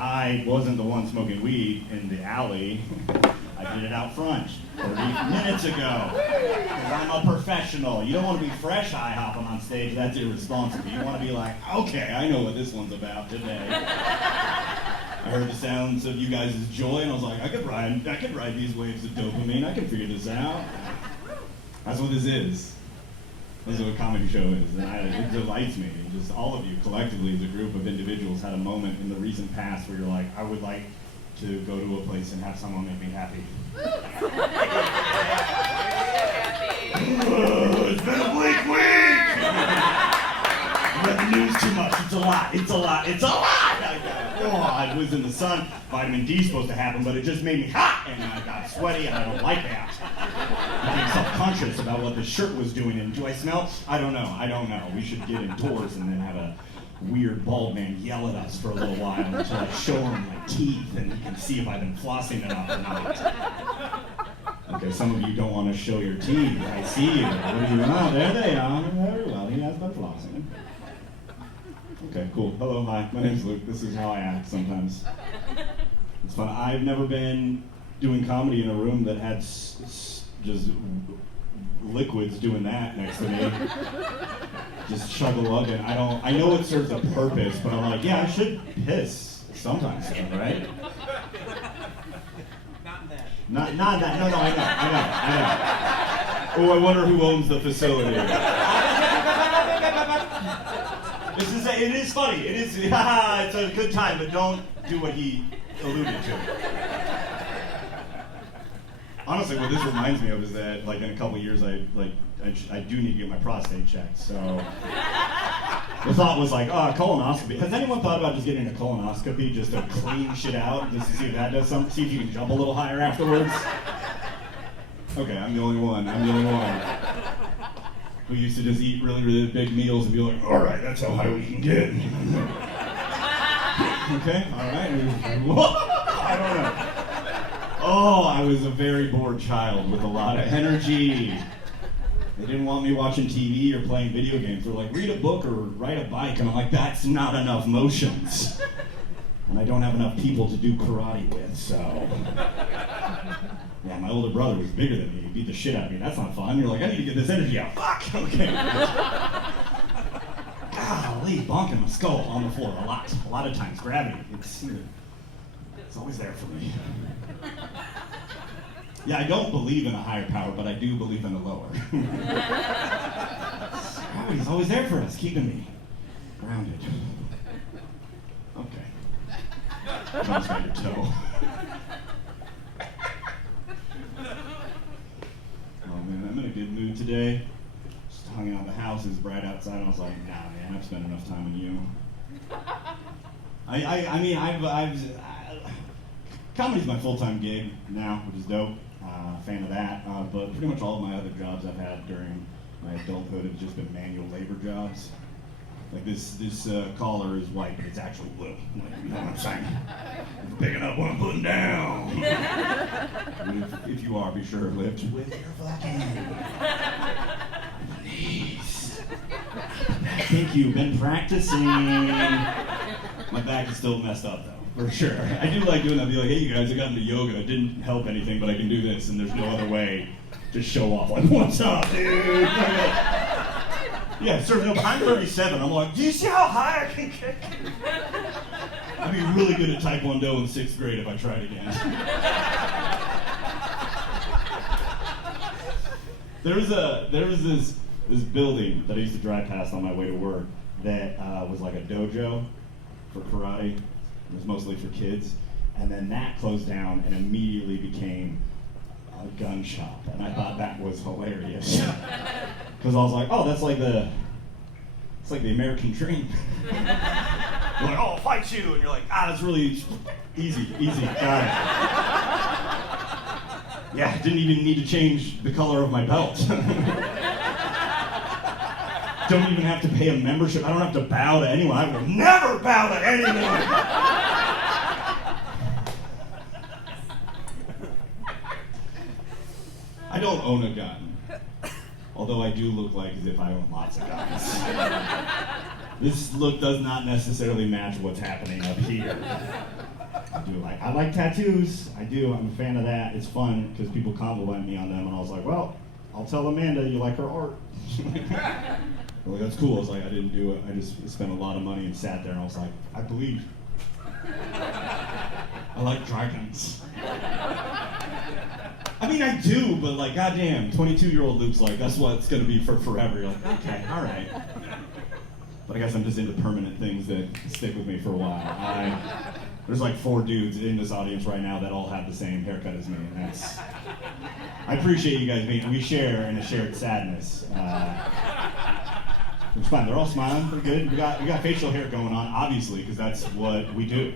I wasn't the one smoking weed in the alley. I did it out front 30 minutes ago. Because I'm a professional. You don't want to be fresh high hopping on stage. That's irresponsible. You want to be like, okay, I know what this one's about today. I heard the sounds of you guys' joy, and I was like, I could ride these waves of dopamine. I can figure this out. That's what this is. This is what a comedy show is, and it delights me. Just all of you collectively as a group of individuals had a moment in the recent past where you're like, I would like to go to a place and have someone make me happy. It's been a bleak week! I read the news too much. It's a lot. I was in the sun. Vitamin D is supposed to happen, but it just made me hot, and I got sweaty, and I don't like that. I became self-conscious about what the shirt was doing, and do I smell? I don't know. We should get indoors and then have a weird bald man yell at us for a little while until I show him my teeth, and he can see if I've been flossing enough or not. Okay, some of you don't want to show your teeth. I see you. What do you want? There they are. Very well. He has been flossing. Okay, cool. Hello, hi. My name's Luke. This is how I act sometimes. It's fun. I've never been doing comedy in a room that had just liquids doing that next to me. Just chug-a-lugging. I know it serves a purpose, but I'm like, yeah, I should piss sometimes, right? Not that. No, I know. Oh, I wonder who owns the facility. It is funny. It is. It's a good time, but don't do what he alluded to. Honestly, what this reminds me of is that, like, in a couple of years, I do need to get my prostate checked. So the thought was like, colonoscopy. Has anyone thought about just getting a colonoscopy just to clean shit out, just to see if that does something? See if you can jump a little higher afterwards. Okay, I'm the only one. Who used to just eat really, really big meals and be like, all right, that's how high we can get. Okay, all right. I don't know. Oh, I was a very bored child with a lot of energy. They didn't want me watching TV or playing video games. They were like, read a book or ride a bike. And I'm like, that's not enough motions. And I don't have enough people to do karate with, so. Yeah, my older brother was bigger than me. He beat the shit out of me. That's not fun. You're like, I need to get this energy out. Fuck! Okay. Golly, bonking my skull on the floor a lot of times. Gravity. It's always there for me. Yeah, I don't believe in a higher power, but I do believe in a lower. Gravity's always there for us, keeping me grounded. Okay. Bounce by your toe. Oh man, I'm in a good mood today. Just hung out at the house, it's bright outside, and I was like, nah man, I've spent enough time on you. Comedy's my full-time gig now, which is dope. Fan of that. But pretty much all of my other jobs I've had during my adulthood have just been manual labor jobs. Like this collar is white, but it's actually blue. Like, you know what I'm saying? I'm picking up what I'm putting down. If you are, be sure to lift with your fucking knees. Thank you. Been practicing. My back is still messed up though. For sure. I do like doing that. I'll be like, hey, you guys, I got into yoga. It didn't help anything, but I can do this, and there's no other way to show off. Like, what's up, dude? Yeah, sir, no, I'm 37. I'm like, do you see how high I can kick? I'd be really good at Taekwondo in 6th grade if I tried again. There was this building that I used to drive past on my way to work that was like a dojo for karate. It was mostly for kids, and then that closed down and immediately became a gun shop, and I thought that was hilarious. Because I was like, oh, it's like the American dream. You're like, oh, I'll fight you, and you're like, that's really easy, got it. Yeah, didn't even need to change the color of my belt. Don't even have to pay a membership. I don't have to bow to anyone. I will never bow to anyone. I don't own a gun, although I do look like as if I own lots of guns. This look does not necessarily match what's happening up here. I like tattoos. I do. I'm a fan of that. It's fun because people compliment me on them, and I was like, well, I'll tell Amanda you like her art. Well, that's cool. I was like, I didn't do it. I just spent a lot of money and sat there, and I was like, I believe. I like dragons. I mean, I do, but like, goddamn, 22-year-old Luke's like, that's what it's gonna be for forever. You're like, okay, all right. But I guess I'm just into permanent things that stick with me for a while. There's like 4 dudes in this audience right now that all have the same haircut as me, and that's. I appreciate you guys being. We share in a shared sadness. It's fine. They're all smiling. They're good. We got facial hair going on, obviously, because that's what we do.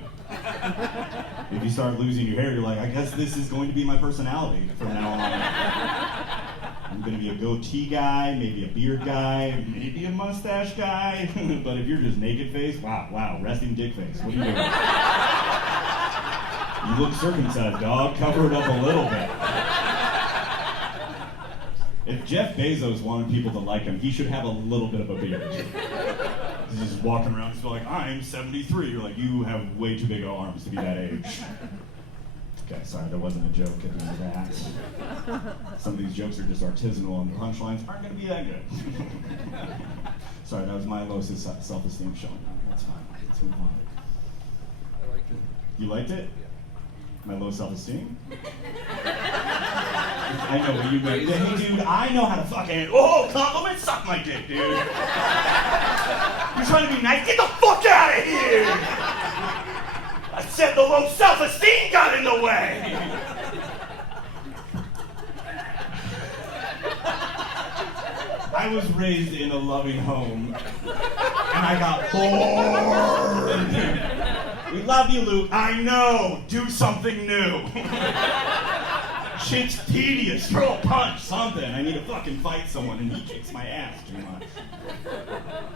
If you start losing your hair, you're like, I guess this is going to be my personality from now on. I'm going to be a goatee guy, maybe a beard guy, maybe a mustache guy. But if you're just naked face, wow, resting dick face. What are you doing? You look circumcised, dog. Cover it up a little bit. If Jeff Bezos wanted people to like him, he should have a little bit of a beard. He's just walking around and feel like, I'm 73. You're like, you have way too big of arms to be that age. Okay, sorry, there wasn't a joke at the end of that. Some of these jokes are just artisanal and the punchlines aren't going to be that good. Sorry, that was my low self-esteem showing up. That's fine. Let's move on. I liked it. You liked it? Yeah. My low self-esteem? I know what you meant. Hey, dude, I know how to fucking. Oh, compliment, suck my dick, dude. You're trying to be nice? Get the fuck out of here! I said the low self-esteem got in the way! I was raised in a loving home, and I got bored. We love you, Luke. I know. Do something new. Shit's tedious. Throw a punch, something. I need to fucking fight someone, and he kicks my ass too much.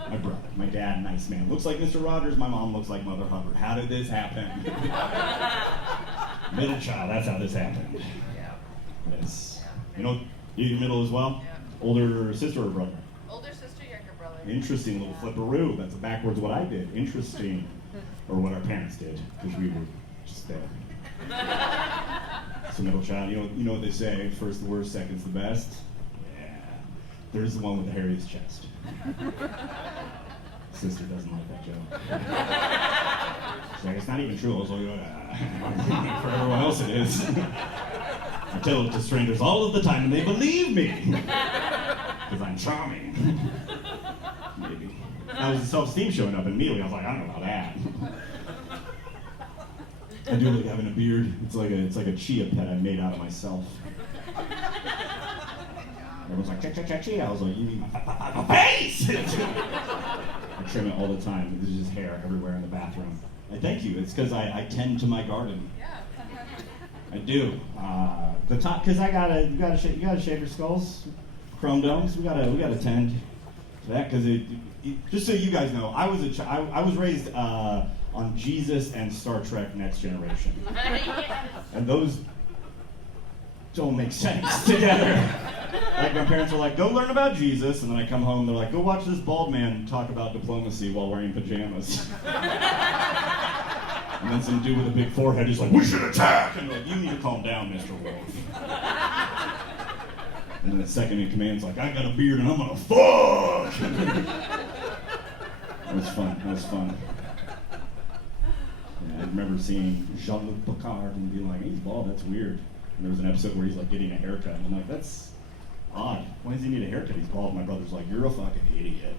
My brother, my dad, nice man. Looks like Mr. Rogers. My mom looks like Mother Hubbard. How did this happen? Middle child. That's how this happened. Yes. You know, you're middle as well? Yeah. Older sister or brother? Older sister, younger brother. Interesting little flipperoo. That's backwards what I did. Interesting. Or what our parents did, because we were just there. So middle child, you know what they say, first the worst, second's the best? Yeah. There's the one with the hairiest chest. Sister doesn't like that joke. She's like, it's not even true. I was like, for everyone else it is. I tell it to strangers all of the time and they believe me. Because I'm charming. Maybe. That was the self-esteem showing up immediately. I was like, I don't know about that. I do like having a beard. It's like a chia pet I made out of myself. Everyone's like, chia. I was like, you mean my face? I trim it all the time. There's just hair everywhere in the bathroom. Thank you. It's because I tend to my garden. Yeah. I do. The top, because you gotta shave your skulls, chrome domes. We gotta tend to that because just so you guys know, I was raised on Jesus and Star Trek Next Generation, and those don't make sense together. Like my parents were like, go learn about Jesus, and then I come home, they're like, go watch this bald man talk about diplomacy while wearing pajamas. And then some dude with a big forehead is like, we should attack! And I'm like, you need to calm down, Mr. Wolf. And then the second in command's like, I got a beard and I'm gonna fuck! That was fun. Yeah, I remember seeing Jean-Luc Picard and being like, he's bald, that's weird. And there was an episode where he's like getting a haircut, and I'm like, that's odd. Why does he need a haircut? He's bald. My brother's like, you're a fucking idiot.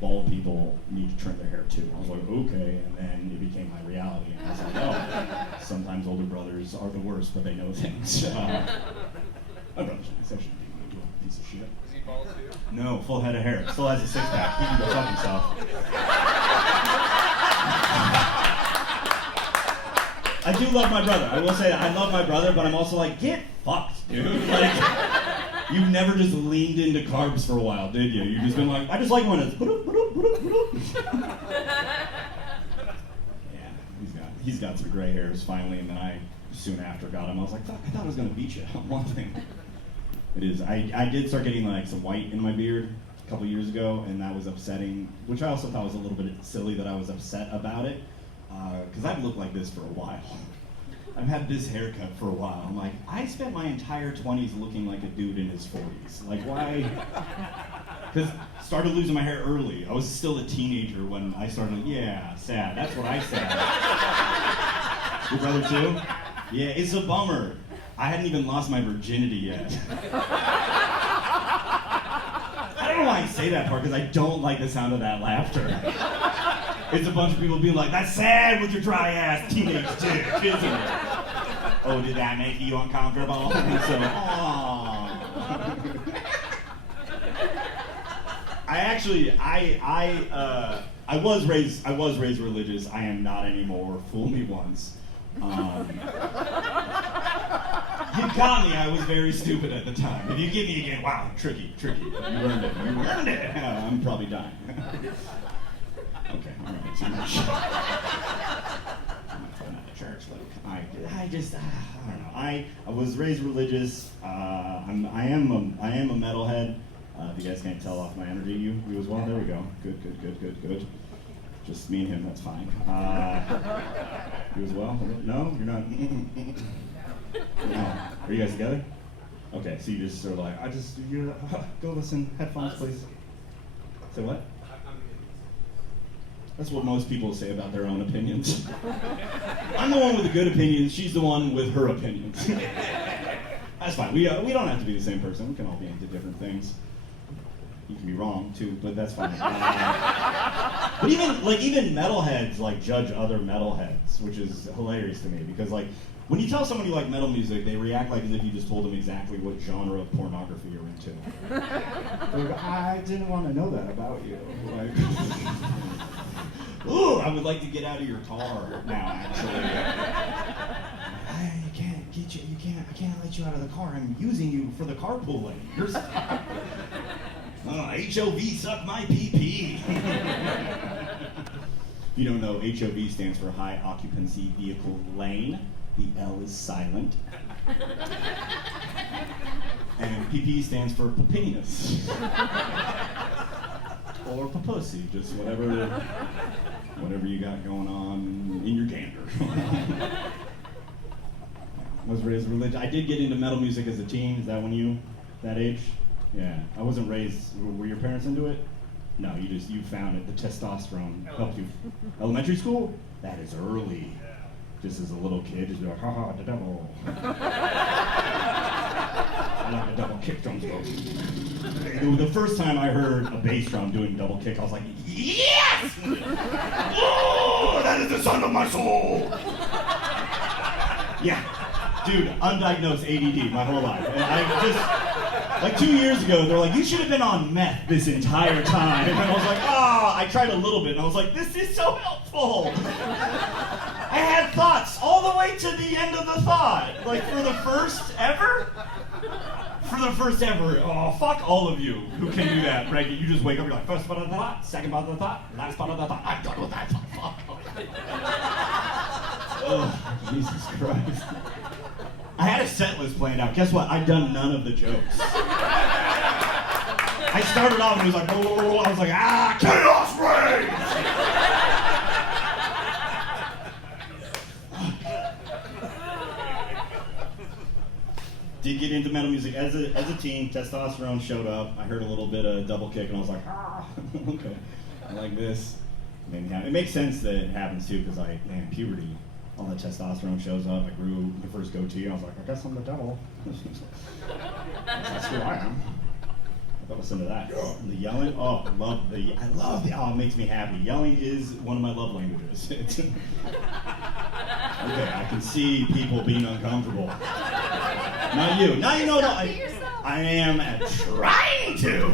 Bald people need to trim their hair too. I was like, okay, and then it became my reality. And I was like, oh, sometimes older brothers are the worst, but they know things. My brother's nice. I shouldn't be a piece of shit. Is he bald too? No, full head of hair. Still has a six-pack. He can go fuck himself. I do love my brother. I will say that I love my brother, but I'm also like, get fucked, dude. Like, you've never just leaned into carbs for a while, did you? You've just been like, I just like when it's Yeah, he's got some gray hairs finally, and then I soon after got him. I was like, fuck, I thought I was gonna beat you on one thing. It is. I did start getting like some white in my beard a couple years ago, and that was upsetting, which I also thought was a little bit silly that I was upset about it. because I've looked like this for a while. I've had this haircut for a while. I'm like, I spent my entire 20s looking like a dude in his 40s. Like, why? Because started losing my hair early. I was still a teenager when I started. Yeah, sad. That's what I said. Your brother too? Yeah, it's a bummer. I hadn't even lost my virginity yet. I don't know why I say that part, because I don't like the sound of that laughter. It's a bunch of people being like, that's sad with your dry ass teenage dick, isn't it? Oh, did that make you uncomfortable? And so, aww. I was raised religious. I am not anymore. Fool me once. You got me. I was very stupid at the time. If you give me again, wow, tricky. You earned it. I'm probably dying. Okay, all right, too much. I'm not at church. Like, I don't know. I was raised religious. I am a metalhead. If you guys can't tell off my energy, you as well. There we go. Good. Just me and him. That's fine. You as well? No, you're not. No. Are you guys together? Okay, so you just sort of like, go listen. Headphones, please. Say what? That's what most people say about their own opinions. I'm the one with the good opinions. She's the one with her opinions. That's fine. We don't have to be the same person. We can all be into different things. You can be wrong too, but that's fine. But even metalheads like judge other metalheads, which is hilarious to me, because like when you tell somebody you like metal music, they react like as if you just told them exactly what genre of pornography you're into. They're like, I didn't want to know that about you. Like, ooh, I would like to get out of your car now, actually. I can't get you. I can't let you out of the car. I'm using you for the carpooling. You're HOV suck my PP. You don't know, HOV stands for high occupancy vehicle lane. The L is silent. And PP stands for penis. Or pussy, just whatever you got going on in your gander. I was raised religious. I did get into metal music as a teen. Is that that age? Yeah. I wasn't raised. Were your parents into it? No, you found it. The testosterone helped you. Elementary school? That is early. Just as a little kid, just be like, ha, the devil. I like the double kick drums though. The first time I heard a bass drum doing double kick, I was like, yes! Oh, that is the sound of my soul! Yeah, dude, undiagnosed ADD my whole life. And I just, like 2 years ago, they're like, you should have been on meth this entire time. And I was like, I tried a little bit, and I was like, this is so helpful. I had thoughts all the way to the end of the thought. Like, for the first ever? Oh, fuck all of you who can do that, right? You just wake up, you're like, first part of the thought, second part of the thought, last part of the thought. I'm done with that thought. Fuck. Oh, Jesus Christ. I had a set list planned out. Guess what? I'd done none of the jokes. I started off and it was like, whoa. I was like, chaos rage! Did get into metal music as a teen. Testosterone showed up. I heard a little bit of double kick and I was like, okay, I like this. It makes sense that it happens too, because puberty, all that testosterone shows up. I grew the first goatee. I was like, I guess I'm the devil. That's who I am. I'll listen to that. The yelling, I love the, it makes me happy. Yelling is one of my love languages. Okay, I can see people being uncomfortable. Not you. Now you know that I am trying to.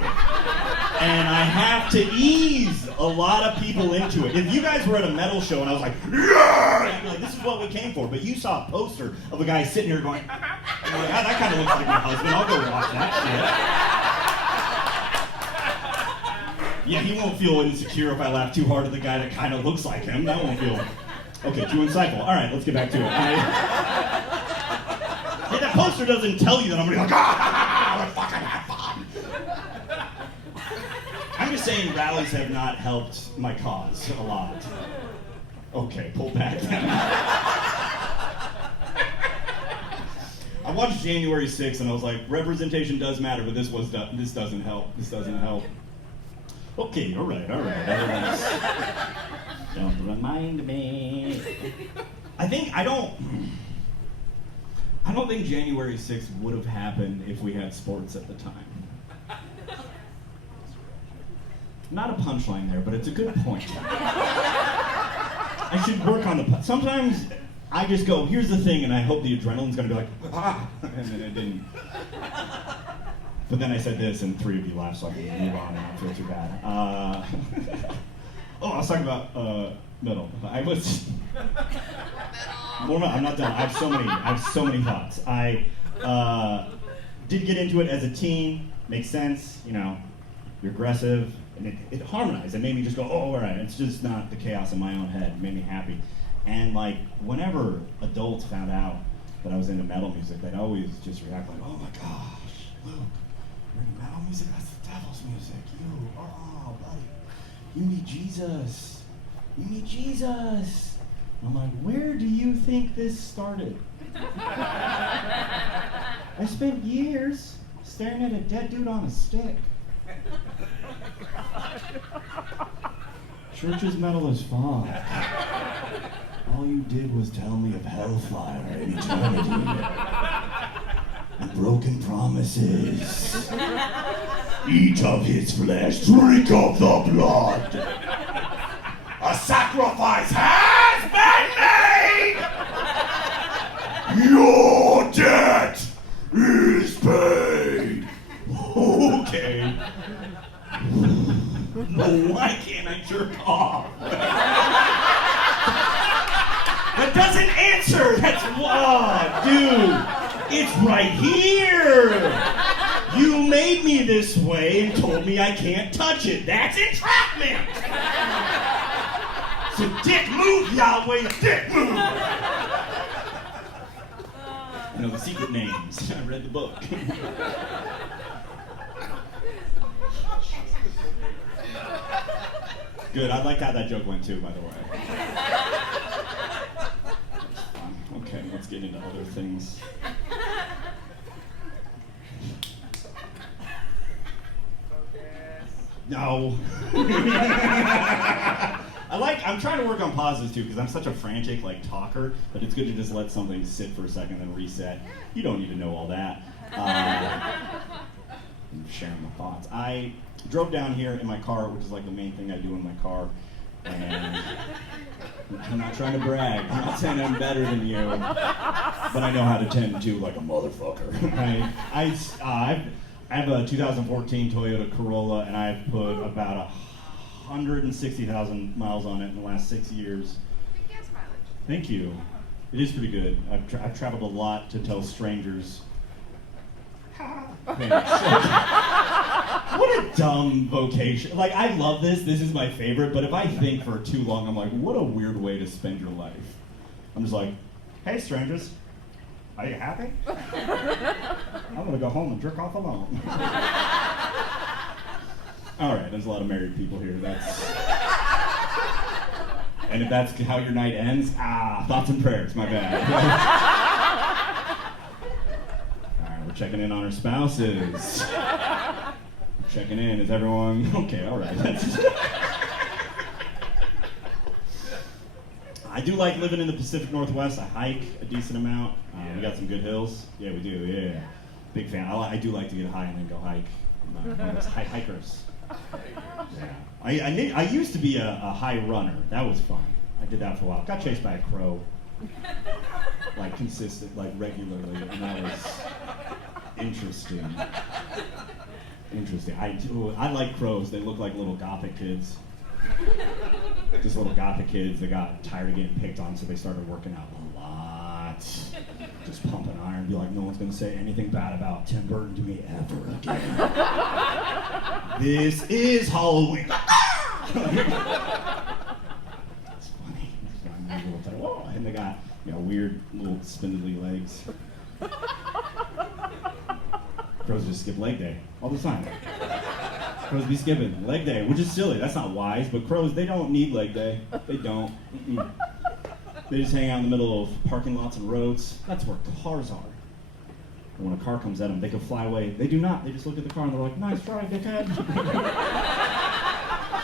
And I have to ease a lot of people into it. If you guys were at a metal show and I was like, yeah, you'd be like, this is what we came for. But you saw a poster of a guy sitting here going, and you're like, that kind of looks like my husband. I'll go watch that shit. Yeah, he won't feel insecure if I laugh too hard at the guy that kind of looks like him. That won't feel... Okay, too insightful. All right, let's get back to it. Yeah, that poster doesn't tell you that I'm going to be like, let's fucking have fun. I'm just saying rallies have not helped my cause a lot. Okay, pull back. I watched January 6th and I was like, representation does matter, but this doesn't help. This doesn't help. Okay, all right. Don't remind me. I don't think January 6th would have happened if we had sports at the time. Not a punchline there, but it's a good point. I should work on the sometimes I just go, here's the thing, and I hope the adrenaline's gonna be like, ah, and then it didn't. But then I said this, and 3 of you laughed, so I can move on and not feel too bad. I was talking about metal. I'm not done. I have so many thoughts. I did get into it as a teen. Makes sense, you're aggressive, and it harmonized. It made me just go, oh, all right. It's just not the chaos in my own head. It made me happy. And like, whenever adults found out that I was into metal music, they'd always just react like, oh my gosh, Luke, you're into metal music? That's the devil's music. Oh, buddy, you need Jesus. You need Jesus. I'm like, where do you think this started? I spent years staring at a dead dude on a stick. Church's metal is fun. All you did was tell me of hellfire and eternity and broken promises. Eat of his flesh, drink of the blood. A sacrifice has been made! Your debt is paid! Okay. Why can't I jerk off? That doesn't answer! That's, dude! It's right here! You made me this way and told me I can't touch it. That's entrapment! So dick move, Yahweh, dick move! I know the secret names. I read the book. Good, I like how that joke went too, by the way. Okay, let's get into other things. No. I'm trying to work on pauses too, because I'm such a frantic talker, but it's good to just let something sit for a second and reset. You don't need to know all that. I'm sharing my thoughts. I drove down here in my car, which is the main thing I do in my car, and I'm not trying to brag. I'm not saying I'm better than you, but I know how to tend to like a motherfucker. I have a 2014 Toyota Corolla, and I've put about 160,000 miles on it in the last 6 years. Good gas mileage. Thank you. It is pretty good. I've traveled a lot to tell strangers. What a dumb vocation. I love this. This is my favorite. But if I think for too long, I'm like, what a weird way to spend your life. I'm just like, hey, strangers. Are you happy? I'm going to go home and jerk off alone. All right, there's a lot of married people here. And if that's how your night ends, thoughts and prayers, my bad. All right, we're checking in on our spouses. Checking in, is everyone, okay, all right. I do like living in the Pacific Northwest. I hike a decent amount. We got some good hills. Yeah, we do, yeah. Big fan. I do like to get high and then go hike. I'm one of those hikers. Yeah. I used to be a high runner. That was fun. I did that for a while. Got chased by a crow. Consistent, regularly. And that was interesting. I like crows. They look like little gothic kids. Just little gothic kids that got tired of getting picked on, so they started working out a lot. Just pumping iron. Be like, no one's going to say anything bad about Tim Burton to me ever again. This is Halloween. That's funny. And they got weird little spindly legs. Crows just skip leg day all the time. Crows be skipping leg day, which is silly. That's not wise, but crows, they don't need leg day. They don't. Mm-mm. They just hang out in the middle of parking lots and roads. That's where cars are. And when a car comes at them, they can fly away. They do not. They just look at the car and they're like, nice try, dickhead.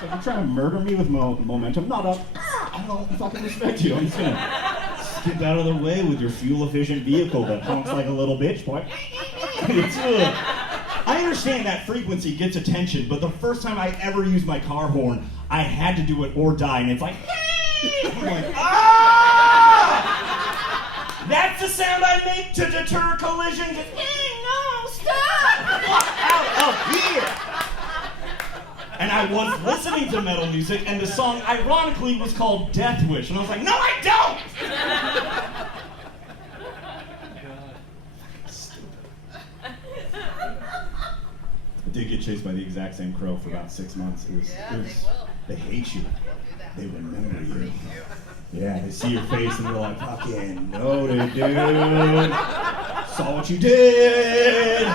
So if you're trying to murder me with momentum, not up. I don't fucking respect you. I'm just gonna skip out of the way with your fuel-efficient vehicle that honks like a little bitch, boy. I understand that frequency gets attention, but the first time I ever used my car horn, I had to do it or die, and it's like, I'm like, ah! That's the sound I make to deter collision. Just, no, stop! Walk out of here! And I was listening to metal music, and the song, ironically, was called Death Wish, and I was like, no, I don't! I did get chased by the exact same crow for about 6 months. It was, they hate you. They remember you. Yeah, they see your face and they're like, fucking noted, dude. Saw what you did.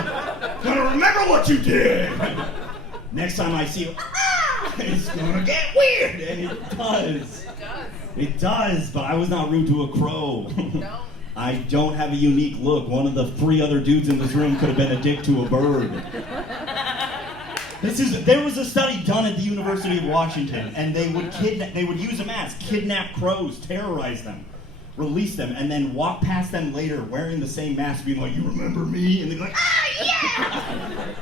Gonna remember what you did. Next time I see you, it's gonna get weird. And it does. It does, but I was not rude to a crow. No. I don't have a unique look. One of the 3 other dudes in this room could have been a dick to a bird. There was a study done at the University of Washington, and they would use a mask, kidnap crows, terrorize them, release them, and then walk past them later wearing the same mask, being like, you remember me? And they'd be like, ah, yeah!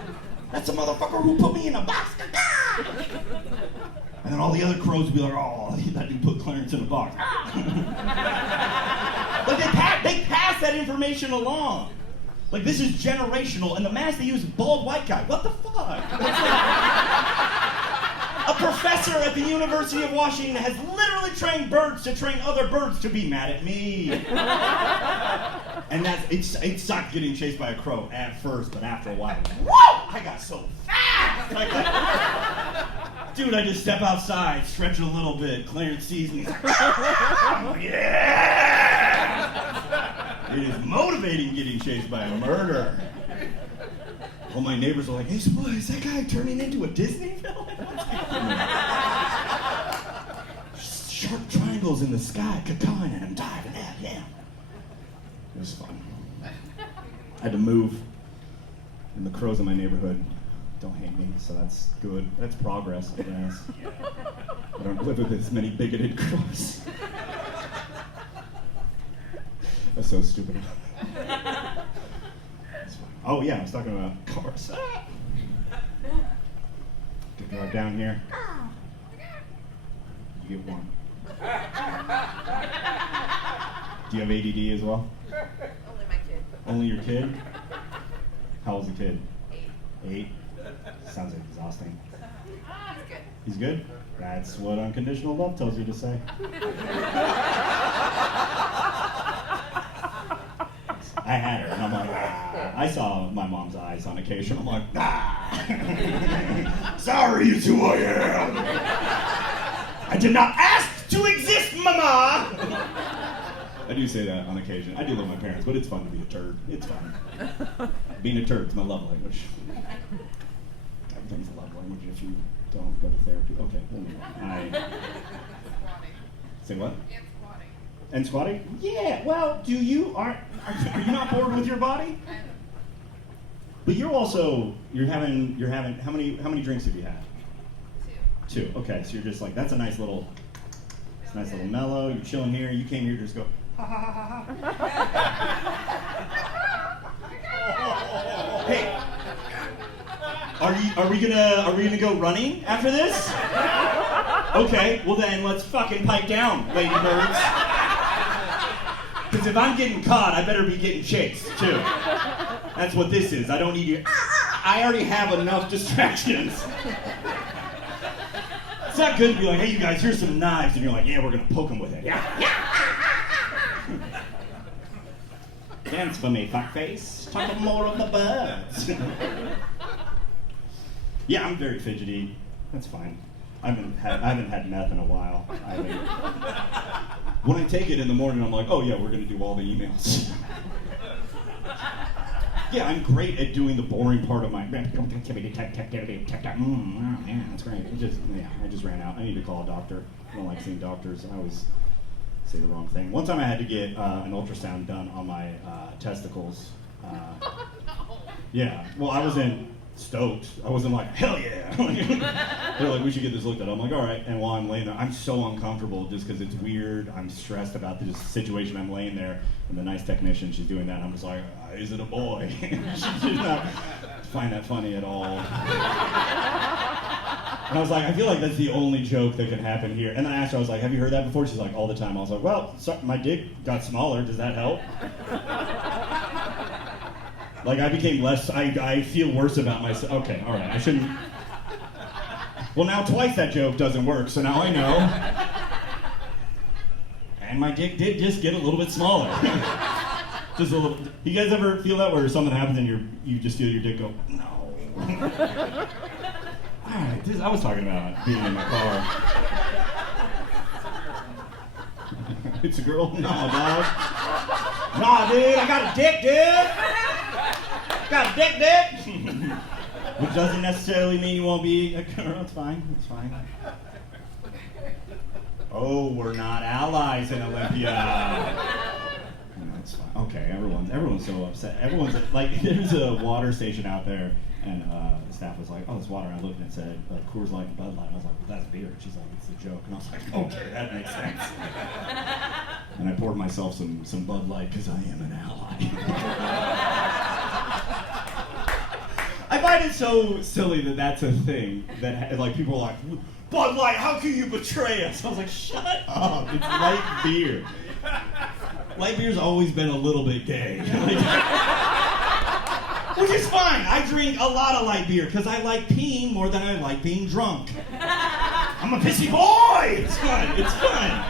That's a motherfucker who put me in a box. And then all the other crows would be like, oh, that dude put Clarence in a box. But they pass that information along. Like, this is generational, and the mask they use is bald white guy. What the fuck? That's like, a professor at the University of Washington has literally trained birds to train other birds to be mad at me. And it sucked getting chased by a crow at first, but after a while, whoa! I got so fast! Dude, I just step outside, stretch it a little bit. Clarence sees me. He's like, yeah! It is motivating getting chased by a murderer. Well, my neighbors are like, hey, so boy, is that guy turning into a Disney villain? Sharp triangles in the sky, cacaing, and I'm diving at him. It was fun. I had to move, and the crows in my neighborhood don't hate me, so that's good. That's progress, I guess. I don't live with as many bigoted crows. That's so stupid. Oh yeah, I was talking about cars. Good drive down here. You get one. Do you have ADD as well? Only my kid. Only your kid? How old's the kid? 8. 8? Sounds exhausting. He's good. He's good? That's what unconditional love tells you to say. I had her, and I'm like, ah. I saw my mom's eyes on occasion. I'm like, ah. Sorry, it's who I am. I did not ask to exist, mama. I do say that on occasion. I do love my parents, but it's fun to be a turd. It's fun. Being a turd is my love language. Everything's a love language if you don't go to therapy. Okay, we'll move on. Say what? And squatting? Yeah, well, are you not bored with your body? But you're having, how many drinks have you had? 2. Okay, so you're just like, that's a nice little mellow, you're chilling here, you came here to just go, ha ha ha ha ha. Hey, are we gonna go running after this? Okay, well then let's fucking pipe down, ladybirds. Because if I'm getting caught, I better be getting chased, too. That's what this is. I don't need you. I already have enough distractions. It's not good to be like, hey, you guys, here's some knives. And you're like, yeah, we're going to poke them with it. Yeah. Dance for me, fuckface. Talk more of the birds. Yeah, I'm very fidgety. That's fine. I haven't had meth in a while. When I take it in the morning, I'm like, oh yeah, we're gonna do all the emails. Yeah, I'm great at doing the boring part of my. Man, that's great. I just ran out. I need to call a doctor. I don't like seeing doctors. I always say the wrong thing. One time I had to get an ultrasound done on my testicles. Yeah, well, I wasn't stoked. I wasn't like, hell yeah. They're like, we should get this looked at. I'm like, all right. And while I'm laying there, I'm so uncomfortable just because it's weird. I'm stressed about this situation. I'm laying there, and the nice technician, she's doing that. And I'm just like, is it a boy? She did not find that funny at all. And I was like, I feel like that's the only joke that can happen here. And then I asked her, I was like, have you heard that before? She's like, all the time. I was like, well, my dick got smaller. Does that help? Like, I became less, I feel worse about myself. Okay, all right, I shouldn't. Well, now twice that joke doesn't work, so now I know. And my dick did just get a little bit smaller. Just a little. You guys ever feel that where something happens and you just feel your dick go, no. All right, I was talking about being in my car. It's a girl? No, dog. Nah, dude, I got a dick, dude. Got a dick. Which doesn't necessarily mean you won't be a girl. It's fine. It's fine. Oh, we're not allies in Olympia. No, it's fine. Okay, everyone's so upset. Everyone's like, there's a water station out there, and the staff was like, "Oh, this water." I looked and it said Coors Light and Bud Light. I was like, "Well, that's beer." She's like, "It's a joke," and I was like, "Okay, that makes sense." And I poured myself some Bud Light because I am an ally. I find it so silly that that's a thing. That like people are like, Bud Light, how can you betray us? I was like, shut up. It's light beer. Light beer's always been a little bit gay. Which is fine. I drink a lot of light beer because I like peeing more than I like being drunk. I'm a pissy boy. It's fun. It's fun.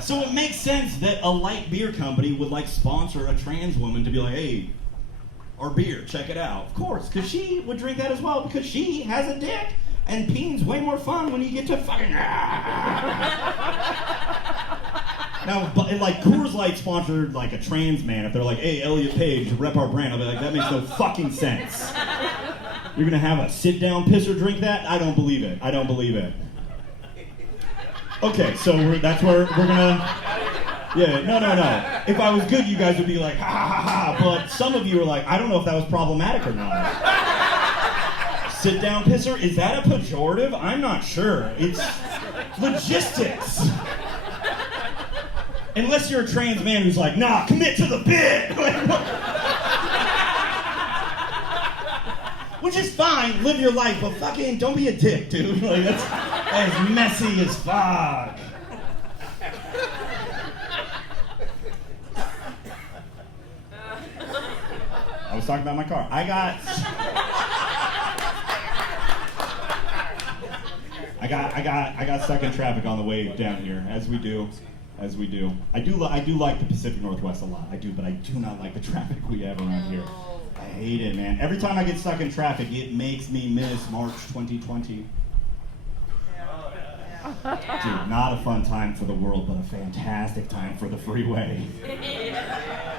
So it makes sense that a light beer company would like sponsor a trans woman to be like, hey, our beer, check it out. Of course, because she would drink that as well because she has a dick. And peeing's way more fun when you get to fucking. Now, like Coors Light sponsored like a trans man. If they're like, "Hey, Elliot Page, rep our brand," I'll be like, "That makes no fucking sense." You're gonna have a sit-down pisser drink that? I don't believe it. I don't believe it. Okay, so that's where we're gonna. Yeah, no. If I was good, you guys would be like, ha ha ha ha. But some of you are like, I don't know if that was problematic or not. Sit down pisser? Is that a pejorative? I'm not sure. It's logistics. Unless you're a trans man who's like, nah, commit to the bit. Which is fine, live your life, but fucking don't be a dick, dude. Like that's messy as fuck. I was talking about my car. I got stuck in traffic on the way down here, as we do. I do like the Pacific Northwest a lot. I do, but I do not like the traffic we have around here. I hate it, man. Every time I get stuck in traffic, it makes me miss March 2020. Dude, not a fun time for the world, but a fantastic time for the freeway.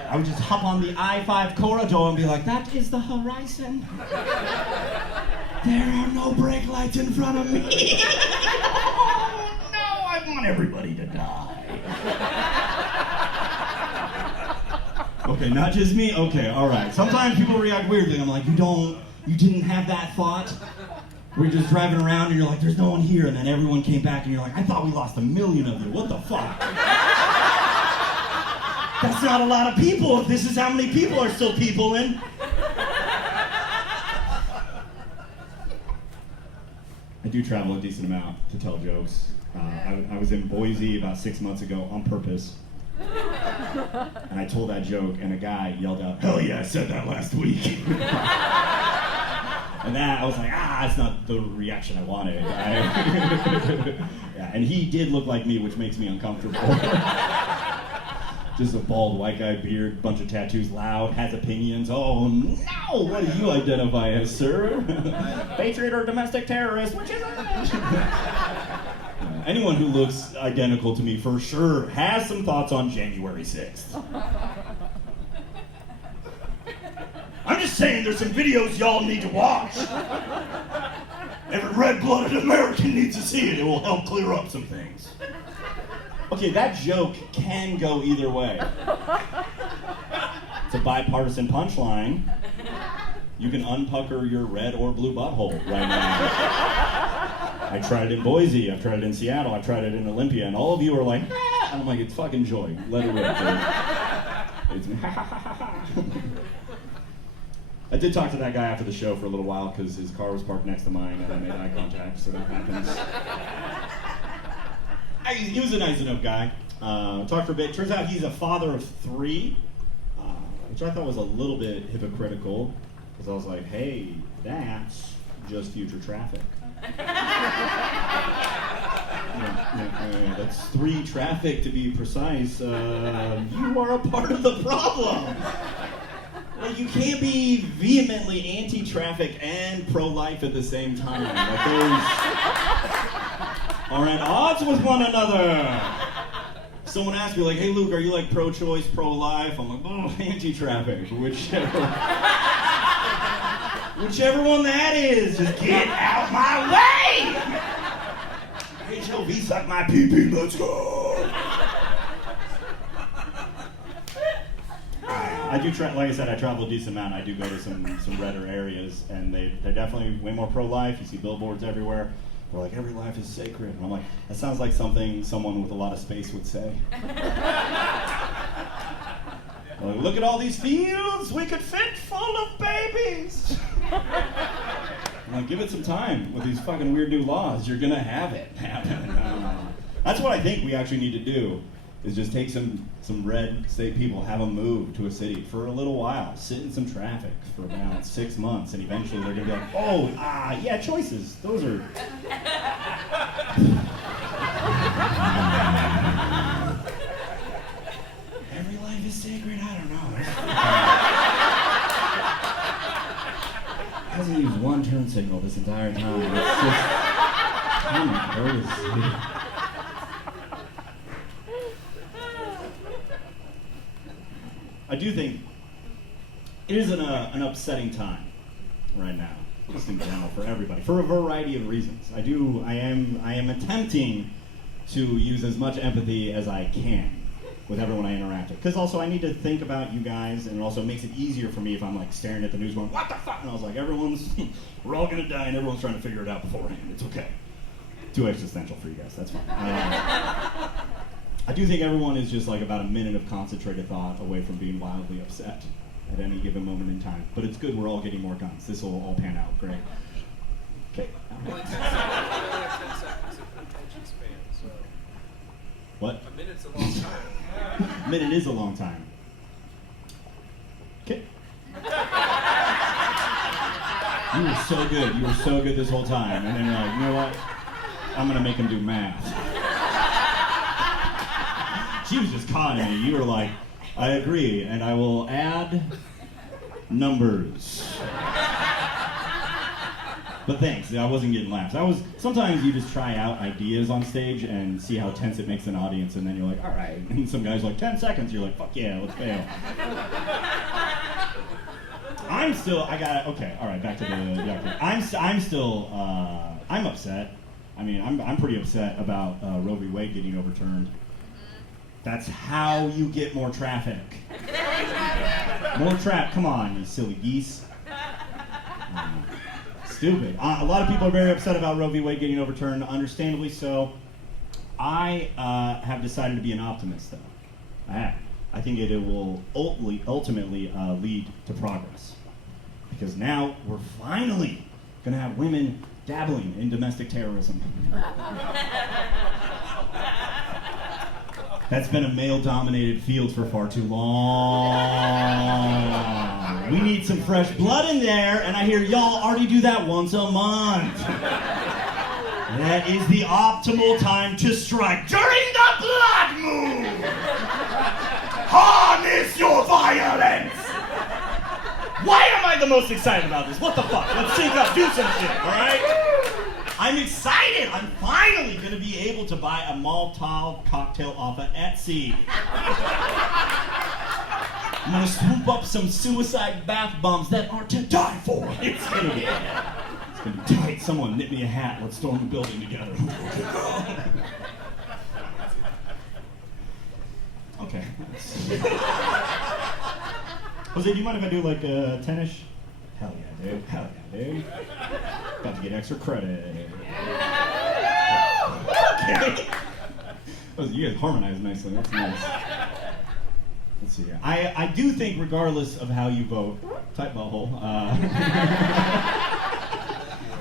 I would just hop on the I-5 corridor and be like, that is the horizon. There are no brake lights in front of me. Oh, no, I want everybody to die. Okay, not just me? Okay, all right. Sometimes people react weirdly. I'm like, you didn't have that thought? We're just driving around and you're like, there's no one here. And then everyone came back and you're like, I thought we lost 1 million of you. What the fuck? That's not a lot of people if this is how many people are still peopling. I do travel a decent amount to tell jokes. I was in Boise about 6 months ago on purpose. And I told that joke and a guy yelled out, hell yeah, I said that last week. And that, I was like, it's not the reaction I wanted. Yeah, and he did look like me, which makes me uncomfortable. Just a bald white guy, beard, bunch of tattoos, loud, has opinions. Oh no, what do you identify as, sir? Patriot or domestic terrorist, which is it? Anyone who looks identical to me for sure has some thoughts on January 6th. I'm just just saying there's some videos y'all need to watch. Every red-blooded American needs to see it. It will help clear up some things. Okay, that joke can go either way. It's a bipartisan punchline. You can unpucker your red or blue butthole right now. I tried it in Boise, I've tried it in Seattle, I've tried it in Olympia, and all of you are like, ah! And I'm like, it's fucking joy. Let it rip, dude. It's I did talk to that guy after the show for a little while because his car was parked next to mine and I made eye contact, so that happens. He was a nice enough guy. Talked for a bit. Turns out he's a father of 3, which I thought was a little bit hypocritical because I was like, hey, that's just future traffic. That's 3 traffic to be precise. You are a part of the problem. Like, you can't be vehemently anti-traffic and pro-life at the same time. Like, those are at odds with one another. Someone asked me, like, hey, Luke, are you, like, pro-choice, pro-life? I'm like, oh, anti-traffic. Whichever one that is, just get out my way! HOV, suck my pee-pee, let's go! I do try, like I said, I travel a decent amount. I do go to some redder areas, and they're definitely way more pro-life. You see billboards everywhere. They're like, every life is sacred. And I'm like, that sounds like something someone with a lot of space would say. Like, look at all these fields. We could fit full of babies. I'm like, give it some time with these fucking weird new laws. You're gonna have it happen. That's what I think we actually need to do. Is just take some red state people, have them move to a city for a little while, sit in some traffic for about 6 months, and eventually they're gonna be like, oh, yeah, choices. Those are. Every life is sacred. I don't know. Hasn't used one turn signal this entire time. It's just common courtesy. I do think it is an upsetting time right now, just in general for everybody, for a variety of reasons. I am attempting to use as much empathy as I can with everyone I interact with, because also I need to think about you guys, and it also makes it easier for me if I'm like staring at the news going, what the fuck? And I was like, we're all gonna die, and everyone's trying to figure it out beforehand. It's okay. Too existential for you guys. That's fine. I do think everyone is just like about a minute of concentrated thought away from being wildly upset at any given moment in time. But it's good we're all getting more guns. This will all pan out. Great. Okay. Well, it's only a 10 seconds of attention span, so. What? A minute's a long time. A minute is a long time. Okay. You were so good. You were so good this whole time. And then you're like, you know what? I'm going to make him do math. She was just conning me. You were like, I agree, and I will add numbers. But thanks, I wasn't getting laughs. Sometimes you just try out ideas on stage and see how tense it makes an audience, and then you're like, all right. And some guy's like, 10 seconds. You're like, fuck yeah, let's fail. Okay, all right, back to the, I'm upset. I mean, I'm pretty upset about Roe v. Wade getting overturned. That's how you get more traffic. More come on, you silly geese. Stupid. A lot of people are very upset about Roe v. Wade getting overturned, understandably so. I have decided to be an optimist, though. I have. I think it will ultimately lead to progress. Because now we're finally going to have women dabbling in domestic terrorism. That's been a male-dominated field for far too long. We need some fresh blood in there, and I hear y'all already do that once a month. That is the optimal time to strike during the blood moon. Harness your violence. Why am I the most excited about this? What the fuck? Let's sync up, do some shit, all right? I'm excited. I'm finally going to be able to buy a Molotov cocktail off of Etsy. I'm gonna swoop up some suicide bath bombs that are to die for. It's gonna be tight. Someone knit me a hat. Let's storm the building together. Okay. Jose, do you mind if I do like 10-ish? Hell yeah, dude. Hell yeah, dude. About to get extra credit. Okay. You guys harmonize nicely. That's nice. Let's see here. I do think, regardless of how you vote, type butthole.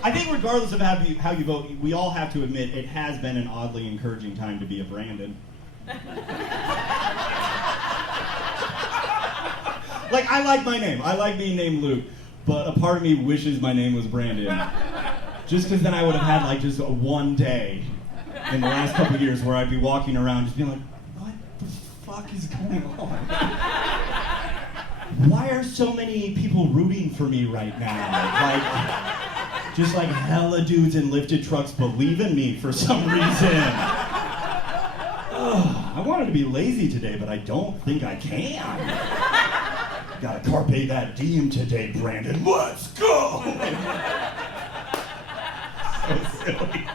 I think, regardless of how you vote, we all have to admit it has been an oddly encouraging time to be a Brandon. Like, I like my name. I like being named Luke, but a part of me wishes my name was Brandon. Just because then I would have had like just one day in the last couple of years where I'd be walking around just being like, what the fuck is going on? Why are so many people rooting for me right now? Like, just like hella dudes in lifted trucks believe in me for some reason. Ugh, I wanted to be lazy today, but I don't think I can. Gotta carpe that diem today, Brandon. Let's go! So silly.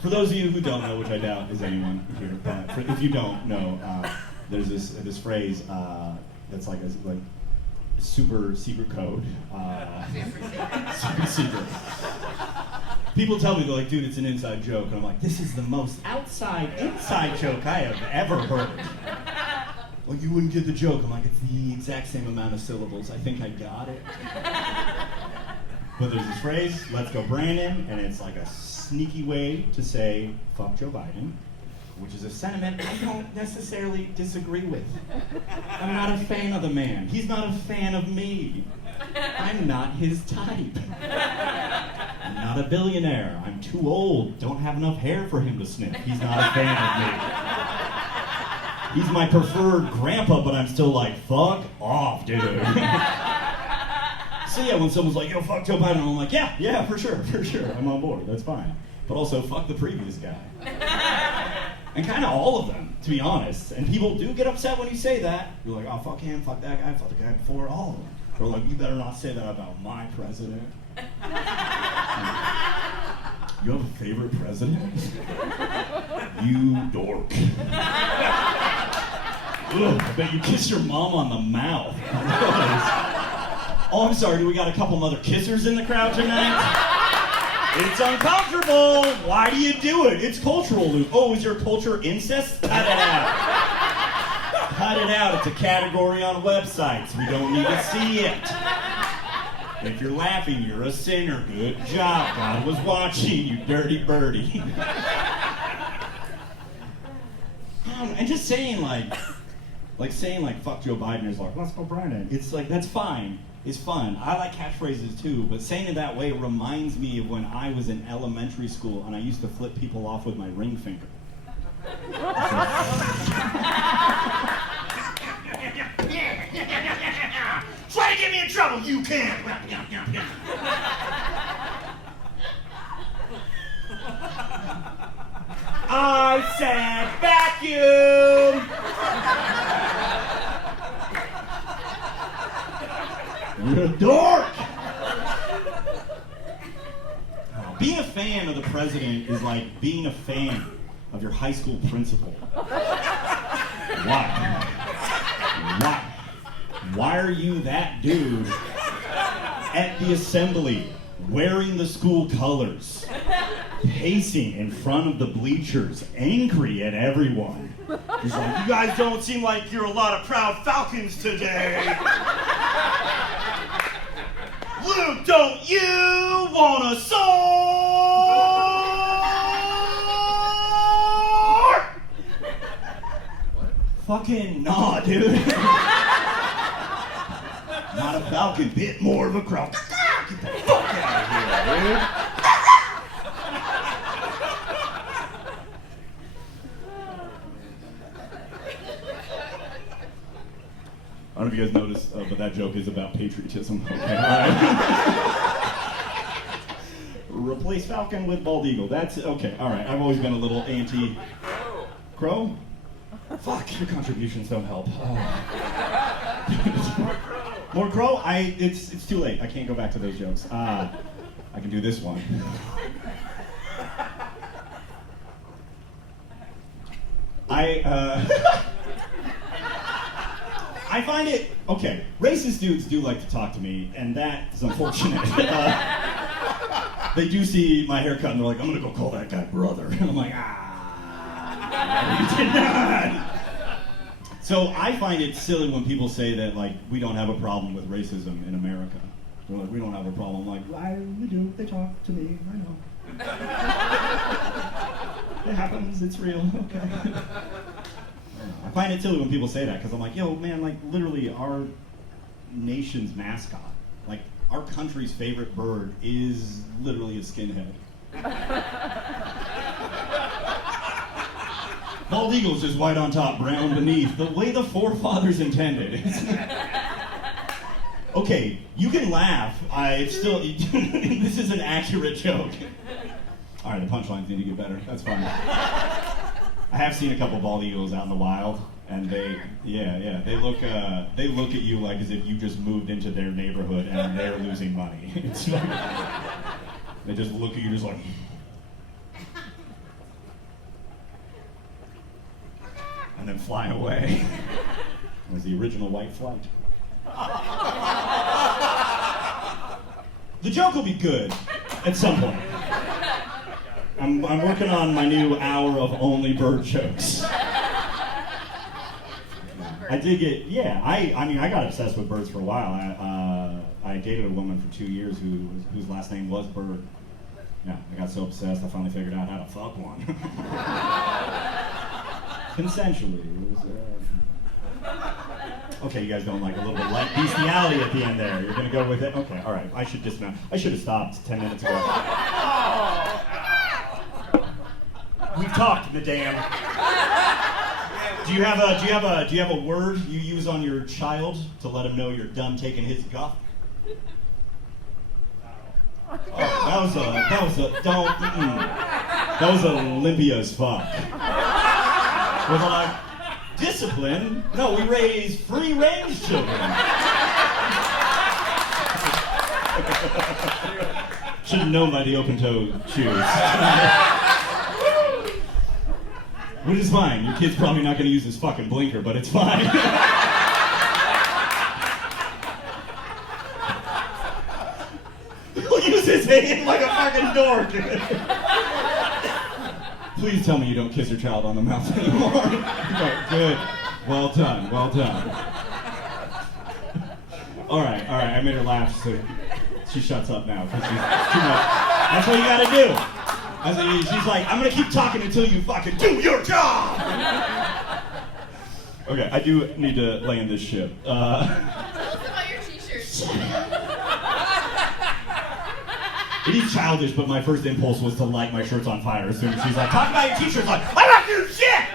For those of you who don't know, which I doubt is anyone here, but if you don't know, there's this phrase that's like a super secret code. Super secret. People tell me, they're like, dude, it's an inside joke. And I'm like, this is the most inside joke I have ever heard. Well, you wouldn't get the joke. I'm like, it's the exact same amount of syllables. I think I got it. But there's this phrase, let's go Brandon, and it's like a sneaky way to say, fuck Joe Biden, which is a sentiment I don't necessarily disagree with. I'm not a fan of the man. He's not a fan of me. I'm not his type. I'm not a billionaire. I'm too old. Don't have enough hair for him to sniff. He's not a fan of me. He's my preferred grandpa, but I'm still like, fuck off, dude. So yeah, when someone's like, yo, fuck Joe Biden, I'm like, yeah, for sure, I'm on board, that's fine. But also, fuck the previous guy. And kind of all of them, to be honest. And people do get upset when you say that. You're like, oh, fuck him, fuck that guy, fuck the guy before, all of them. They're like, you better not say that about my president. You have a favorite president? You dork. Ugh, I bet you kissed your mom on the mouth. Oh, I'm sorry, do we got a couple mother kissers in the crowd tonight? It's uncomfortable. Why do you do it? It's cultural, Luke. Oh, is your culture incest? Cut it out. Cut it out. It's a category on websites. We don't need to see it. If you're laughing, you're a sinner. Good job. God was watching, you dirty birdie. And just saying saying fuck Joe Biden is like, let's go Brandon. It's like, that's fine. It's fun. I like catchphrases too, but saying it that way reminds me of when I was in elementary school and I used to flip people off with my ring finger. Try to get me in trouble, you can! I said vacuum! You're a dork! Being a fan of the president is like being a fan of your high school principal. Why? Why are you that dude at the assembly wearing the school colors, pacing in front of the bleachers, angry at everyone? He's like, you guys don't seem like you're a lot of proud Falcons today. Luke, don't you want a sword? What? Fucking nah, dude. Not a Falcon, bit more of a crow. Get the fuck out of here, dude. I don't know if you guys noticed, but that joke is about patriotism. Okay, all right. Replace Falcon with bald eagle. That's okay. All right. I've always been a little anti. Crow? Fuck, your contributions don't help. More crow? It's too late. I can't go back to those jokes. I can do this one. I find it, okay, racist dudes do like to talk to me, and that is unfortunate. They do see my haircut and they're like, I'm gonna go call that guy brother. And I'm like, you did not. So I find it silly when people say that, like, we don't have a problem with racism in America. They're like, we don't have a problem. I'm like, we do. They talk to me. I know. It happens. It's real. Okay. I find it silly when people say that because I'm like, yo, man, like, literally our nation's mascot, like, our country's favorite bird is literally a skinhead. Bald eagle's just white on top, brown beneath, the way the forefathers intended. Okay, you can laugh. It's still, this is an accurate joke. All right, the punchlines need to get better. That's fine. I have seen a couple bald eagles out in the wild, and they look at you like as if you just moved into their neighborhood and they're losing money. It's like, they just look at you just like. And then fly away. It was the original white flight. The joke will be good at some point. I'm working on my new hour of only bird jokes. I did get, yeah, I mean, I got obsessed with birds for a while. I dated a woman for 2 years whose last name was Bird. Yeah, I got so obsessed I finally figured out how to fuck one. Consensually. It was, okay, you guys don't like a little bit like bestiality at the end there. You're gonna go with it? Okay, all right. I should dismount. I should have stopped 10 minutes ago. We've talked, madame. Do you have a word you use on your child to let him know you're done taking his guff? Oh, that was Olympia's fuck. Was I like, discipline? No, we raise free-range children. Should have known by the open-toe shoes. Which is fine. Your kid's probably not going to use his fucking blinker, but it's fine. He'll use his hand like a fucking dork. Please tell me you don't kiss your child on the mouth anymore. Right, good. Well done. Well done. All right. I made her laugh, so she shuts up now because she's too much. That's what you got to do. She's like, I'm gonna keep talking until you fucking do your job! Okay, I do need to land this ship. Tell us about your t-shirts. It is childish, but my first impulse was to light my shirts on fire as soon as she's like, talk about your t-shirts, like, I'm not doing shit!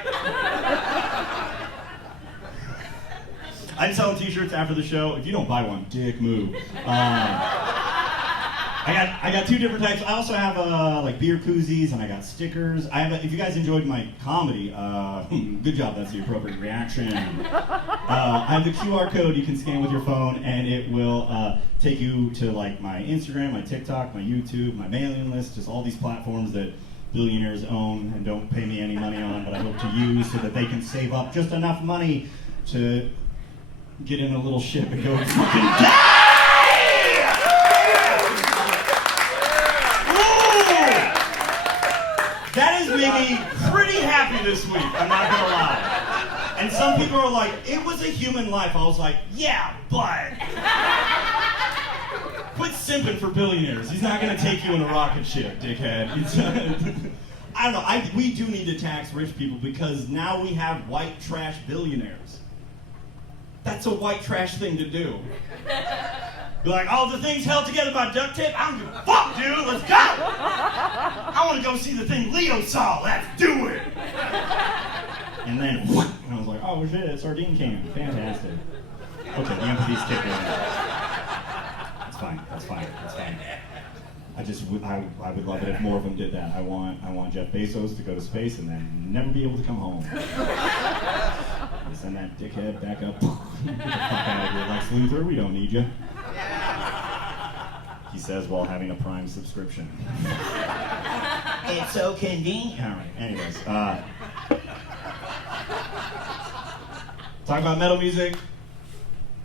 I'd sell t-shirts after the show. If you don't buy one, dick move. I got 2 different types. I also have like beer koozies, and I got stickers. If you guys enjoyed my comedy, good job. That's the appropriate reaction. I have the QR code you can scan with your phone, and it will take you to like my Instagram, my TikTok, my YouTube, my mailing list, just all these platforms that billionaires own and don't pay me any money on, but I hope to use so that they can save up just enough money to get in a little ship and go fucking die! That has made me pretty happy this week, I'm not gonna lie. And some people are like, it was a human life. I was like, yeah, but quit simping for billionaires. He's not gonna take you in a rocket ship, dickhead. I don't know, we do need to tax rich people because now we have white trash billionaires. That's a white trash thing to do. Be like, oh, the thing's held together by duct tape? I don't give a fuck, dude. Let's go. I want to go see the thing Leo saw. Let's do it. And then, and I was like, oh shit, sardine can. Fantastic. Okay, the empathy's kicked in. That's fine. I would love it if more of them did that. I want Jeff Bezos to go to space and then never be able to come home. Send that dickhead back up. Get the fuck out of here, Lex Luthor. We don't need you. He says while having a Prime subscription. It's so convenient. All right. Anyways, talk about metal music.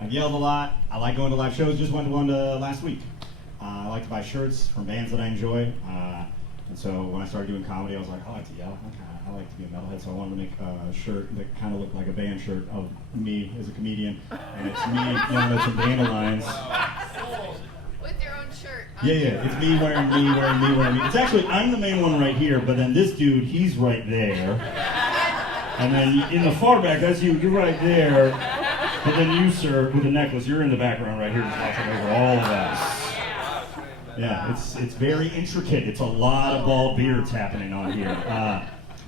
I've yelled a lot. I like going to live shows. Just went to one last week. I like to buy shirts from bands that I enjoy. And so when I started doing comedy, I was like, I like to yell. I like to be a metalhead, so I wanted to make a shirt that kind of looked like a band shirt of me as a comedian. And it's me yelling at some dandelions. With your own shirt. Yeah, it's me wearing me. It's actually, I'm the main one right here, but then this dude, he's right there. And then in the far back, that's you, you're right there. But then you, sir, with the necklace, you're in the background right here, just watching over all of us. Yeah, it's very intricate. It's a lot of bald beards happening on here.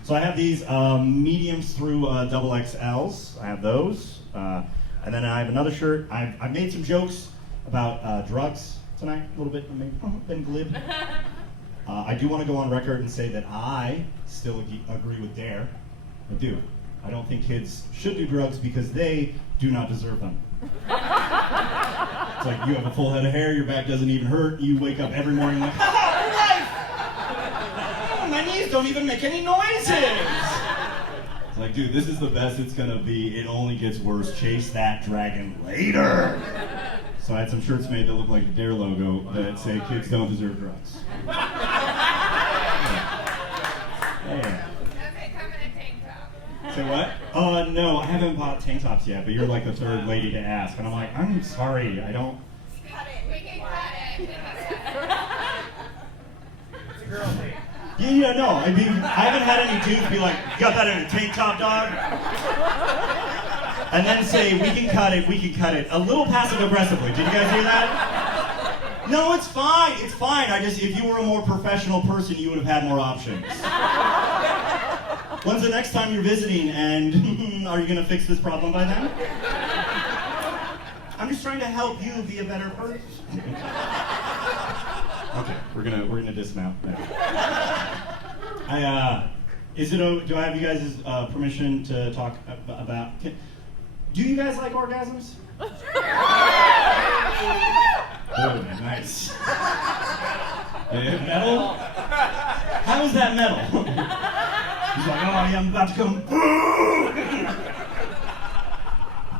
So I have these mediums through double XLs. I have those. And then I have another shirt. I've made some jokes about drugs tonight, a little bit. I mean, been glib. I do want to go on record and say that I still agree with Dare. I do. I don't think kids should do drugs because they do not deserve them. It's like you have a full head of hair, your back doesn't even hurt, you wake up every morning like, oh, my knees don't even make any noises! It's like, dude, this is the best it's gonna be. It only gets worse. Chase that dragon later! So I had some shirts made that look like the Dare logo that say kids don't deserve drugs. Yeah. Say what? No, I haven't bought tank tops yet, but you're like the third lady to ask. And I'm like, I'm sorry, I don't... Cut it. We can cut it. It's a girl thing. Yeah, no, I mean, I haven't had any dudes be like, you got that in a tank top, dog? And then say, we can cut it. A little passive aggressively. Did you guys hear that? No, it's fine. If you were a more professional person, you would have had more options. When's the next time you're visiting, and are you gonna fix this problem by then? I'm just trying to help you be a better person. Okay, we're gonna dismount now. Do I have you guys' permission to talk about? Do you guys like orgasms? Oh, nice. Metal? How is that metal? He's like, oh yeah, I'm about to come.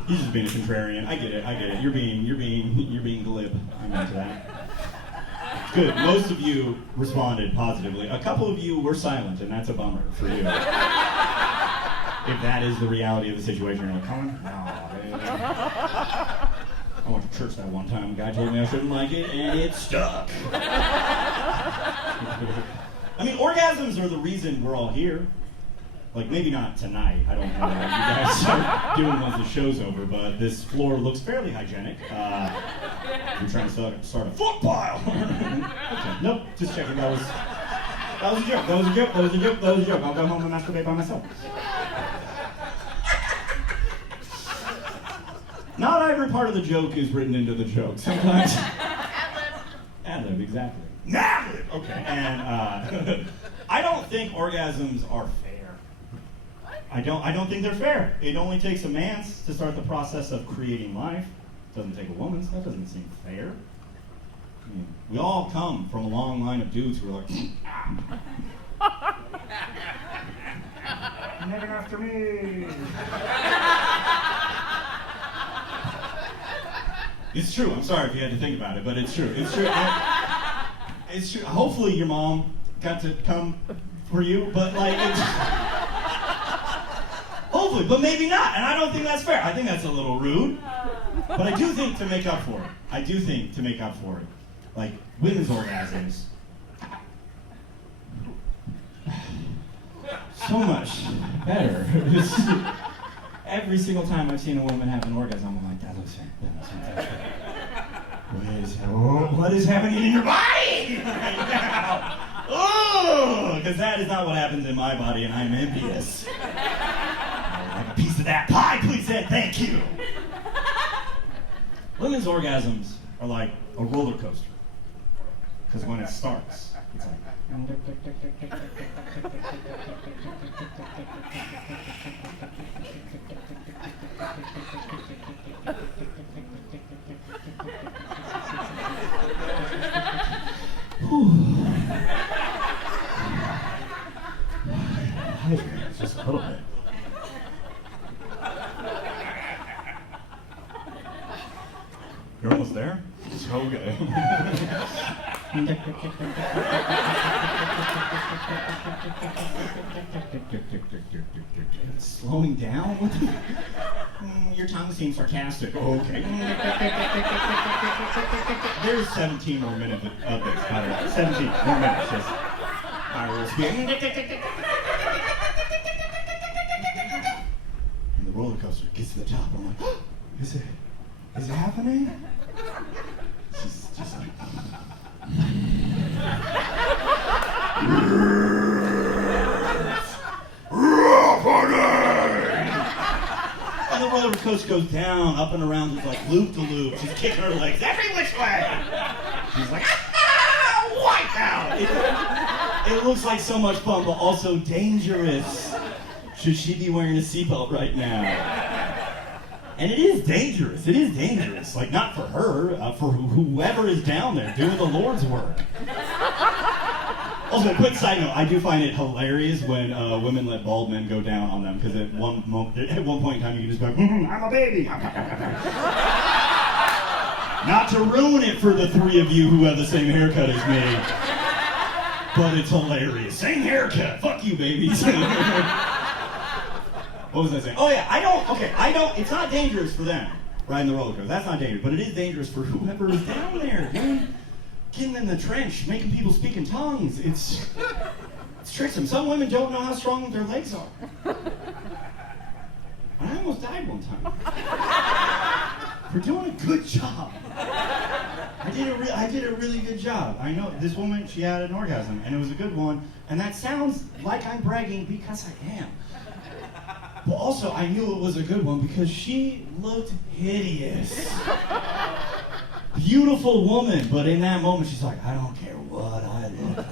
He's just being a contrarian. I get it. You're being glib. I'm into that. Good. Most of you responded positively. A couple of you were silent, and that's a bummer for you. If that is the reality of the situation, you're like, Colin? No, man. I went to church that one time. A guy told me I shouldn't like it, and it stuck. I mean, orgasms are the reason we're all here. Like, maybe not tonight. I don't know. You guys are doing once the show's over, but this floor looks fairly hygienic. I'm trying to start a foot pile. Okay. Nope, just checking. That was a joke. That was a joke. I'll go home and masturbate by myself. Not every part of the joke is written into the joke. Sometimes. Ad-lib, exactly. Ad-lib! Okay. And I don't think orgasms are fair. I don't think they're fair. It only takes a man's to start the process of creating life. It doesn't take a woman's. That doesn't seem fair. I mean, we all come from a long line of dudes who are like, never after me. It's true. I'm sorry if you had to think about it, but it's true. It's true. It's true. Hopefully your mom got to come for you, but like, it's... hopefully, but maybe not. And I don't think that's fair. I think that's a little rude. But I do think to make up for it. Like, women's orgasms. So much better. Every single time I've seen a woman have an orgasm, I'm like, that looks fantastic. What is happening in your body right now? Oh, because that is not what happens in my body, and I'm envious. I'd like a piece of that pie, please, Ed. Thank you. Women's orgasms are like a roller coaster. Because when it starts, it's like. Just a little bit. You're almost there? It's okay. Slowing down? What the? Your tongue seems sarcastic. Oh, okay. There's 17 more minutes of this, by the way. 17 more minutes. Just viral speed. And the roller coaster gets to the top. I'm like, oh, is it happening? She's just like, and the roller coaster goes down, up and around, just like loop to loop. She's kicking her legs every which way. She's like, wipe out. It looks like so much fun, but also dangerous. Should she be wearing a seatbelt right now? And it is dangerous. It is dangerous. Like, not for her, for whoever is down there doing the Lord's work. Also, a quick side note, I do find it hilarious when women let bald men go down on them, because at one point in time you can just go, I'm a baby. Not to ruin it for the three of you who have the same haircut as me, but it's hilarious. Same haircut. Fuck you, babies. What was I saying? Oh yeah, I don't, it's not dangerous for them riding the roller coaster. That's not dangerous, but it is dangerous for whoever is down there, dude. Getting in the trench, making people speak in tongues. It's tricksome. Some women don't know how strong their legs are. And I almost died one time. For doing a good job. I did a really good job. I know this woman, she had an orgasm, and it was a good one. And that sounds like I'm bragging because I am. But also, I knew it was a good one because she looked hideous. Beautiful woman, but in that moment, she's like, I don't care what I look like.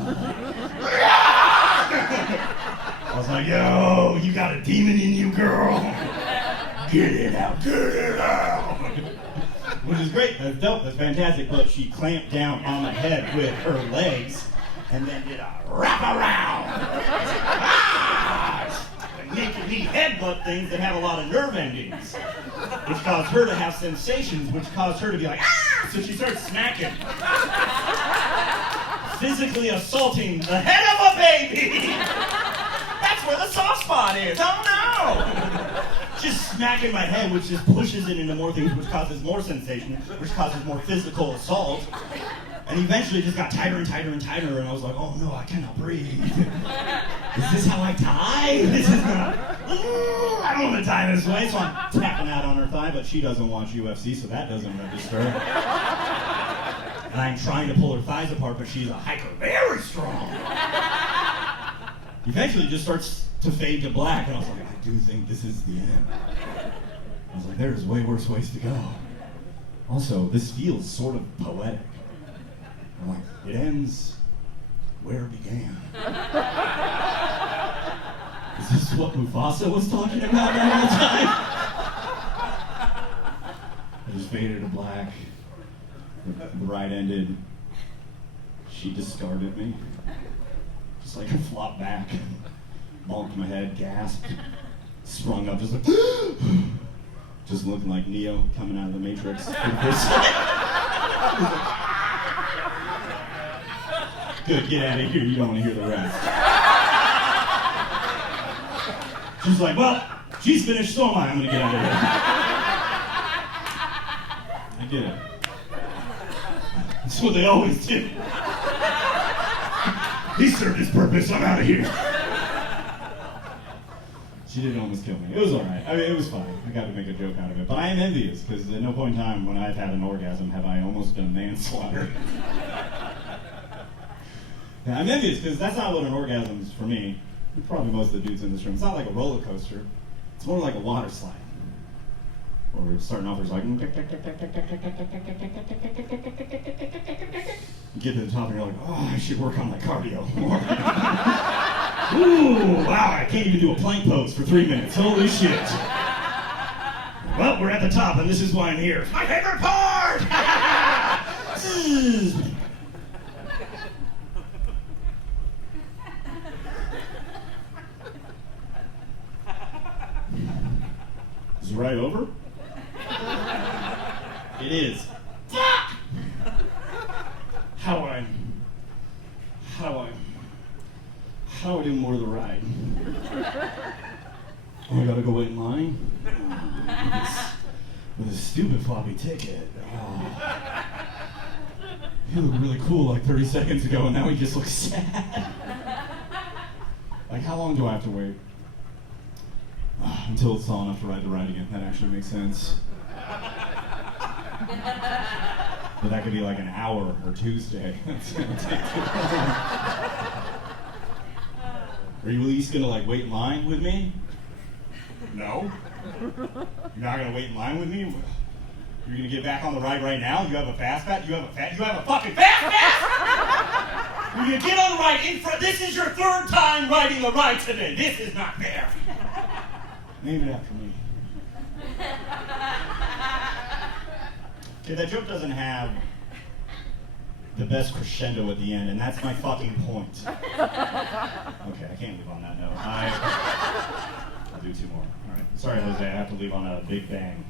I was like, yo, you got a demon in you, girl. Get it out, get it out. Which is great, that's dope, that's fantastic, but she clamped down on my head with her legs and then did a wraparound. Making me headbutt things that have a lot of nerve endings, which caused her to have sensations, which caused her to be like, ah! So she starts smacking, physically assaulting the head of a baby. That's where the soft spot is. Oh no! Just smacking my head, which just pushes it into more things, which causes more sensation, which causes more physical assault. And eventually it just got tighter and tighter and tighter, and I was like, oh no, I cannot breathe. Is this how I die? This is not, I don't want to die this way, so I'm tapping out on her thigh, but she doesn't watch UFC, so that doesn't register. And I'm trying to pull her thighs apart, but she's a hiker, very strong. Eventually it just starts to fade to black, and I was like, I do think this is the end. I was like, there's way worse ways to go. Also, this feels sort of poetic. I'm like, it ends where it began. Is this what Mufasa was talking about that whole time? I just faded to black. The ride ended. She discarded me. Just like I flopped back, bonked my head, gasped, sprung up, just like, just looking like Neo coming out of the Matrix. Good, get out of here, you don't want to hear the rest. She's like, well, she's finished, so am I. I'm going to get out of here. I did it. That's what they always do. He served his purpose, I'm out of here. She didn't almost kill me. It was alright. I mean, it was fine. I got to make a joke out of it. But I am envious, because at no point in time when I've had an orgasm have I almost done manslaughter. Yeah, I'm envious, because that's not what an orgasm is for me. Probably most of the dudes in this room. It's not like a roller coaster. It's more like a water slide. Or we're starting off, there's like, get to the top and you're like, oh, I should work on my cardio more. Ooh, wow, I can't even do a plank pose for 3 minutes. Holy shit. Well, we're at the top, and this is why I'm here. It's my favorite part! Is it right over? It is. Fuck! How do I do more of the ride? Oh, I gotta go wait in line? With a stupid floppy ticket. Oh. He looked really cool like 30 seconds ago, and now he just looks sad. Like, how long do I have to wait? Until it's tall enough to ride the ride again. That actually makes sense. But that could be like an hour or Tuesday. That's gonna take too long. Are you at least gonna like wait in line with me? No. You're not gonna wait in line with me? You're gonna get back on the ride right now? You have a fast pass? You have a fucking fast pass? You're gonna get on the ride in front. This is your third time riding the ride today. This is not fair. Name it after me. Okay, that joke doesn't have the best crescendo at the end, and that's my fucking point. Okay, I can't leave on that note. I'll do two more. All right. Sorry, Jose, I have to leave on a big bang.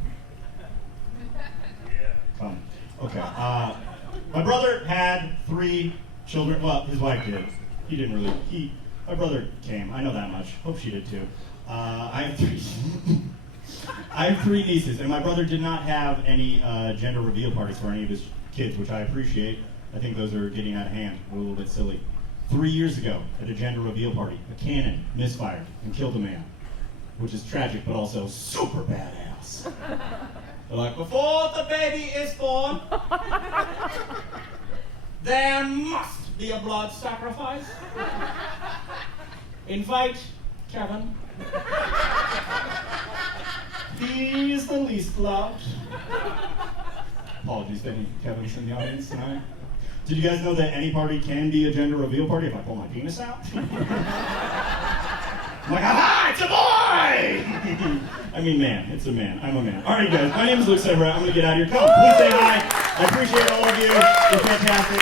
Come. Okay. My brother had 3 children. Well, his wife did. He didn't really. My brother came. I know that much. Hope she did too. I have 3 nieces, and my brother did not have any gender reveal parties for any of his kids, which I appreciate. I think those are getting out of hand. We're a little bit silly. 3 years ago, at a gender reveal party, a cannon misfired and killed a man, which is tragic, but also super badass. They're like, before the baby is born, there must be a blood sacrifice. Invite Kevin. He is the least loved. Apologies to any Kevins in the audience tonight. Did you guys know that any party can be a gender reveal party if I pull my penis out? I'm like, aha, it's a boy! I mean, man, it's a man. I'm a man. All right, guys, my name is Luke Severeid. I'm going to get out of here. Come, please say hi. I appreciate all of you. You're fantastic.